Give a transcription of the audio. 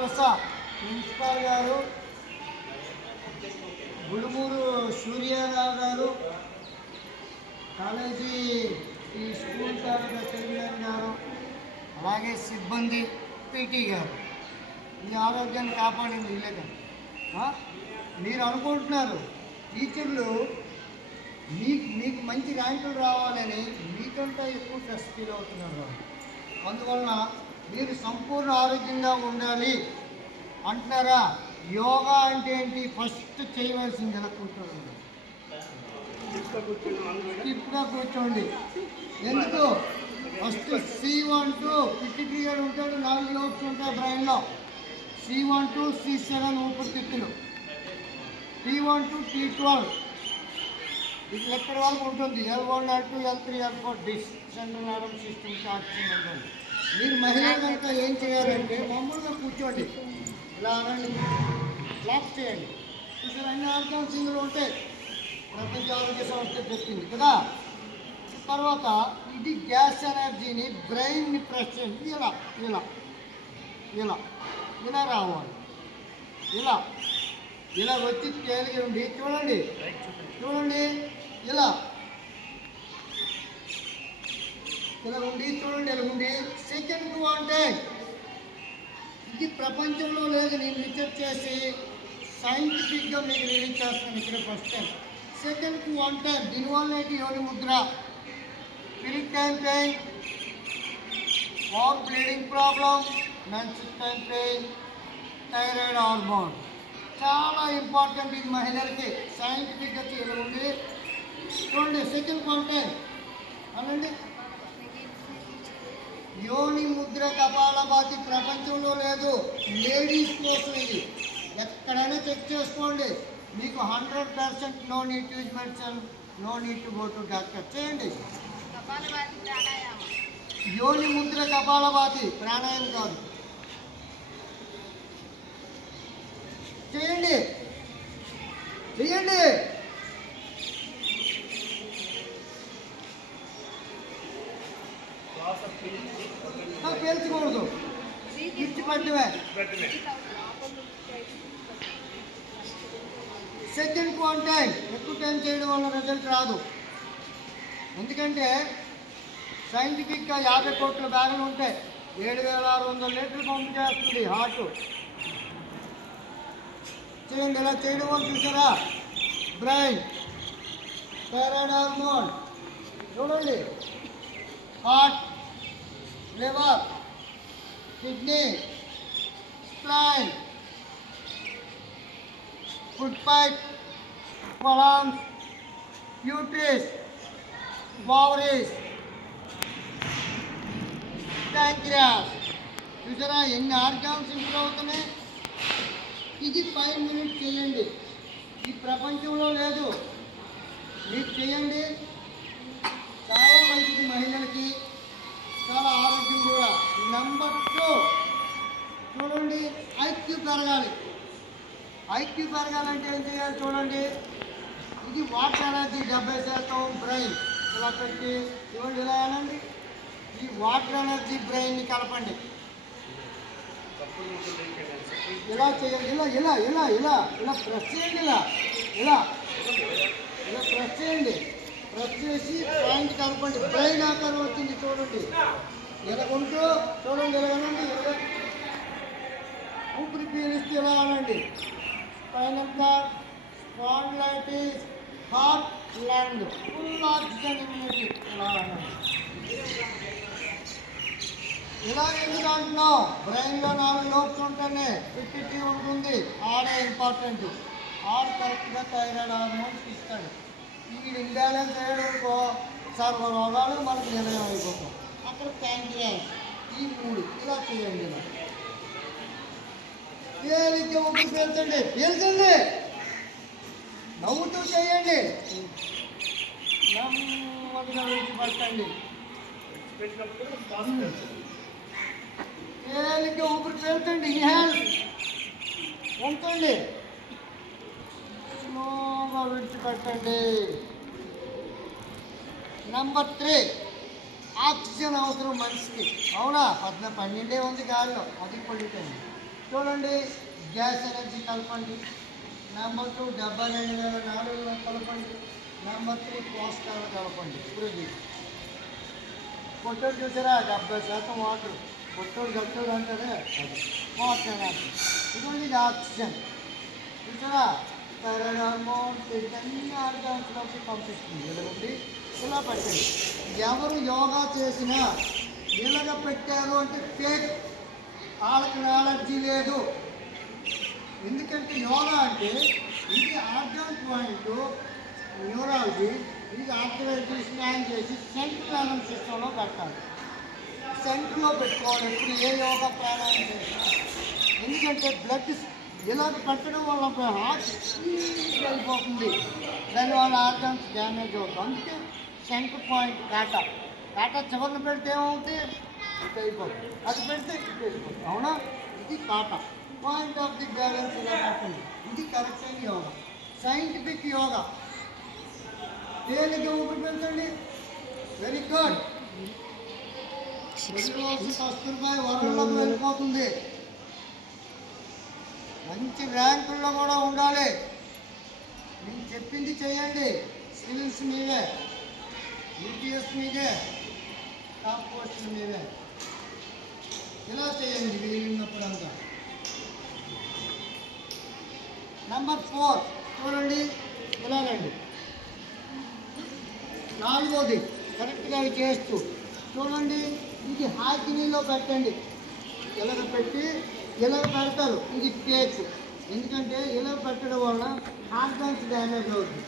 వలస ప్రిన్సిపాల్ గారు, గుడుమూరు సూర్యారావు గారు, కాలేజీ ఈ స్కూల్ తాలూకా చైర్మన్ గారు, అలాగే సిబ్బంది, పీటీ గారు, మీ ఆరోగ్యాన్ని కాపాడింది వీళ్ళే కదా. మీరు అనుకుంటున్నారు టీచర్లు మీకు మంచి ర్యాంకులు రావాలని మీకంటే ఎక్కువ స్ట్రెస్ ఫీల్ అవుతున్నారు. అందువలన మీరు సంపూర్ణ ఆరోగ్యంగా ఉండాలి అంటున్నారా? యోగా అంటే ఏంటి? ఫస్ట్ చేయవలసింది ఎలా కూర్చోండి, స్టిప్గా కూర్చోండి. ఎందుకు? ఫస్ట్ C12 పిట్టి పీరియడ్ ఉంటాడు, 4 లోబ్స్ ఉంటాయి బ్రెయిన్లో. C12 C7 ఊపిరితిత్తులు, T1 to T12 ఇది ఎక్కడి వరకు ఉంటుంది. L1 L2 L3 L4 డిస్ సెంట్రల్ నర్వస్ సిస్టమ్ యాక్షన్ ఉంటుంది. మీరు మహిళలంతా ఏం చేయాలంటే మామూలుగా కూర్చోండి, ఇలా అనండి, క్లాప్ చేయండి. చూసారు, అన్ని ఆర్గాన్సింగ్లు ఉంటాయి, ప్రపంచ ఆరోగ్య సంస్థ చెప్పింది కదా. తర్వాత ఇది గ్యాస్ ఎనర్జీని బ్రెయిన్ని ప్రెస్ చేయండి. ఇలా ఇలా ఇలా ఇలా రావాలి, ఇలా ఇలా వచ్చి తేలిగి ఉండి చూడండి, చూడండి, ఇలా ఇలా ఉండి చూడండి, ఇలా ఉండి సెకండ్ అంటే ఇది ప్రపంచంలో లేదు. నేను రీసెర్చ్ చేసి సైంటిఫిక్గా మీకు రిలీజ్ చేస్తాను ఇక్కడ ఫస్ట్ టైం. సెకండ్ 1 టైం దీనివల్ల ఏంటి? యోని Mudra, spirit time pain, war bleeding problem, menses time pain, thyroid hormone. చాలా ఇంపార్టెంట్ ఇది మహిళలకి. సైంటిఫిక్గా ఉంది చూడండి. సెకండ్ 1 టైం అనండి. యోని ముద్ర కపాలభాతి ప్రపంచంలో లేదు, లేడీస్ కోసం ఇది. ఎక్కడైనా చెక్ చేసుకోండి, మీకు 100% no need to use medicine, no need to go to doctor. చేయండి. యోని ముద్ర కపాలభాతి ప్రాణాయామం కాదు, చేయండి చేయండి. పేల్చకూడదు, విడిచిపెట్టమే. సెకండ్ 1 టైం ఎక్కువ టైం చేయడం వల్ల రిజల్ట్ రాదు. ఎందుకంటే సైంటిఫిక్గా 50 కోట్ల బ్యాగులు ఉంటాయి, 7,600 లీటర్లు పంపు చేస్తుంది హార్ట్. చేయండి, ఇలా చేయడం వల్ల చూసారా బ్రెయిన్, థైరాయిడ్ హార్మోన్, చూడండి, heart, liver, kidney, spleen, food pipe, colons, uterus, ovaries, pancreas. చూసారా ఎన్ని ఆర్గాన్స్ ఇంప్రూవ్ అవుతున్నాయి. ఇది 5 మినిట్స్ చేయండి. ఈ ప్రపంచంలో లేదు, మీరు చేయండి. చాలా మంచిది మహిళలకి, చాలా ఆరోగ్యం కూడా. నెంబర్ 2 చూడండి, ఐక్యూ పెరగాలి. ఐక్యూ పెరగాలంటే ఏం చేయాలి చూడండి. ఇది వాటర్ ఎనర్జీ 70% బ్రెయిన్. ఇలా పెట్టి చూడండి, ఇలా అనండి. ఈ వాటర్ ఎనర్జీ బ్రెయిన్ని కలపండి. ఇలా చేయండి, ఇలా ఇలా ఇలా ఇలా ఇలా ప్రెస్ చేయండి, ఇలా ఇలా ఇలా ప్రెస్ చేయండి. ప్రెస్ చేసి పాయింట్ కలపండి. బ్రెయిన్ ఆకారం వచ్చింది చూడండి. ఎలాగుంటూ చూడండి, ఇలా అనండి. ఇలా ఊపిరి పీలిస్తే ఇలా అనండి. Spinal cord, spondylitis, heart, lung, full oxygen immunity. ఇలా అనండి. ఇలా ఎందుకు అంటున్నాం? బ్రెయిన్లో 4 లోబ్స్ ఉంటేనే పిటిటీ ఉంటుంది, ఆడే ఇంపార్టెంట్. ఆడు కరెక్ట్గా థైరాయిడ్ హార్మోన్స్ ఇస్తాడు. ఈ ఇంబ్యాలెన్స్ అయ్యేడుకో సర్వ రోగాలు మనకు నిర్ణయం అయిపోతాం. అక్కడ ప్యాంక్రియాస్. ఈ 3 ఇలా చేయండి. ఇలా తేలిక ఊపిరి పీల్చండి, పీల్చండి, నవ్వుతూ చేయండి. నెమ్మదిగా విడిచిపెట్టండి. తేలిక ఊపిరి పీల్చండి, ఇన్హేల్, ఉంచండి, స్లోగా విడిచిపెట్టండి. నెంబర్ 3 ఆక్సిజన్ అవసరం మనిషికి. అవునా? 12 ఉంది గాలిలో, అది పొల్యూటండి. చూడండి, గ్యాస్ ఎనర్జీ కలపండి. నెంబర్ 2 72,400 కలపండి. నెంబర్ 3 పోషకాలు కలపండి. ఇప్పుడు ఇది పొట్టోడు చూసారా, 70% వాటర్. పొట్టోడు గట్టోడు అంటారే అది వాటర్ ఎనర్జీ. ఇదిగోండి, ఇది ఆక్సిజన్. చూసారా, థైరాయిడ్ హార్మోన్ అన్ని ఆర్గాన్స్లోకి పంపిస్తుంది. ఇలాగండి, ఇలా పెట్టండి. ఎవరు యోగా చేసినా ఇలాగ పెట్టారు అంటే ఫేక్, వాళ్ళకి నాలెడ్జీ లేదు. ఎందుకంటే యోగా అంటే ఇది ఆర్గాన్ పాయింట్ న్యూరాలజీ, ఇది ఆర్థరైజ్ స్కాన్ చేసి సెంట్రల్ నర్వస్ సిస్టంలో పెట్టాలి. సెంటర్లో పెట్టుకోవాలి ఎప్పుడు ఏ యోగా ప్రాణాయామం చేసినా. ఎందుకంటే బ్లడ్ ఇలాగ పెట్టడం వల్ల హార్ట్ స్పీడ్ అయిపోతుంది, దానివల్ల ఆర్గాన్స్ డ్యామేజ్ అవుతుంది. అందుకే సెంటర్ పాయింట్ కాటా చివరిన పెడితే ఏమవుతుంది, ఇట్ అయిపోతుంది. అది పెడితే ఇట్ అయిపోతుంది. అవునా, ఇది కాటా పాయింట్ ఆఫ్ ది బ్యాలెన్స్. ఇలా పెట్టండి. ఇది కరెక్ట్ అయిన యోగా, సైంటిఫిక్ యోగా. తేలిక ఊపిరి పెంచండి. Very good. కస్తూర్బాయ్ వరంలోకి వెళ్ళిపోతుంది. మంచి ర్యాంకుల్లో కూడా ఉండాలి. నేను చెప్పింది చేయండి. సివిల్స్ మీదే, యూపీఎస్ మీదే, టాప్ పోస్టుల మీదే. ఇలా చేయండి వీలున్నప్పుడంతా. నెంబర్ 4 చూడండి, ఇలాగండి. 4వది కరెక్ట్గా ఇవి చేస్తూ చూడండి. ఇది హాకినీలో పెట్టండి. ఇలాగ పెట్టి ఇలాగ పెడతారు. ఇది కేక్. ఎందుకంటే ఇలాగ పెట్టడం వల్ల ఆర్గాన్స్ డ్యామేజ్ అవుతుంది.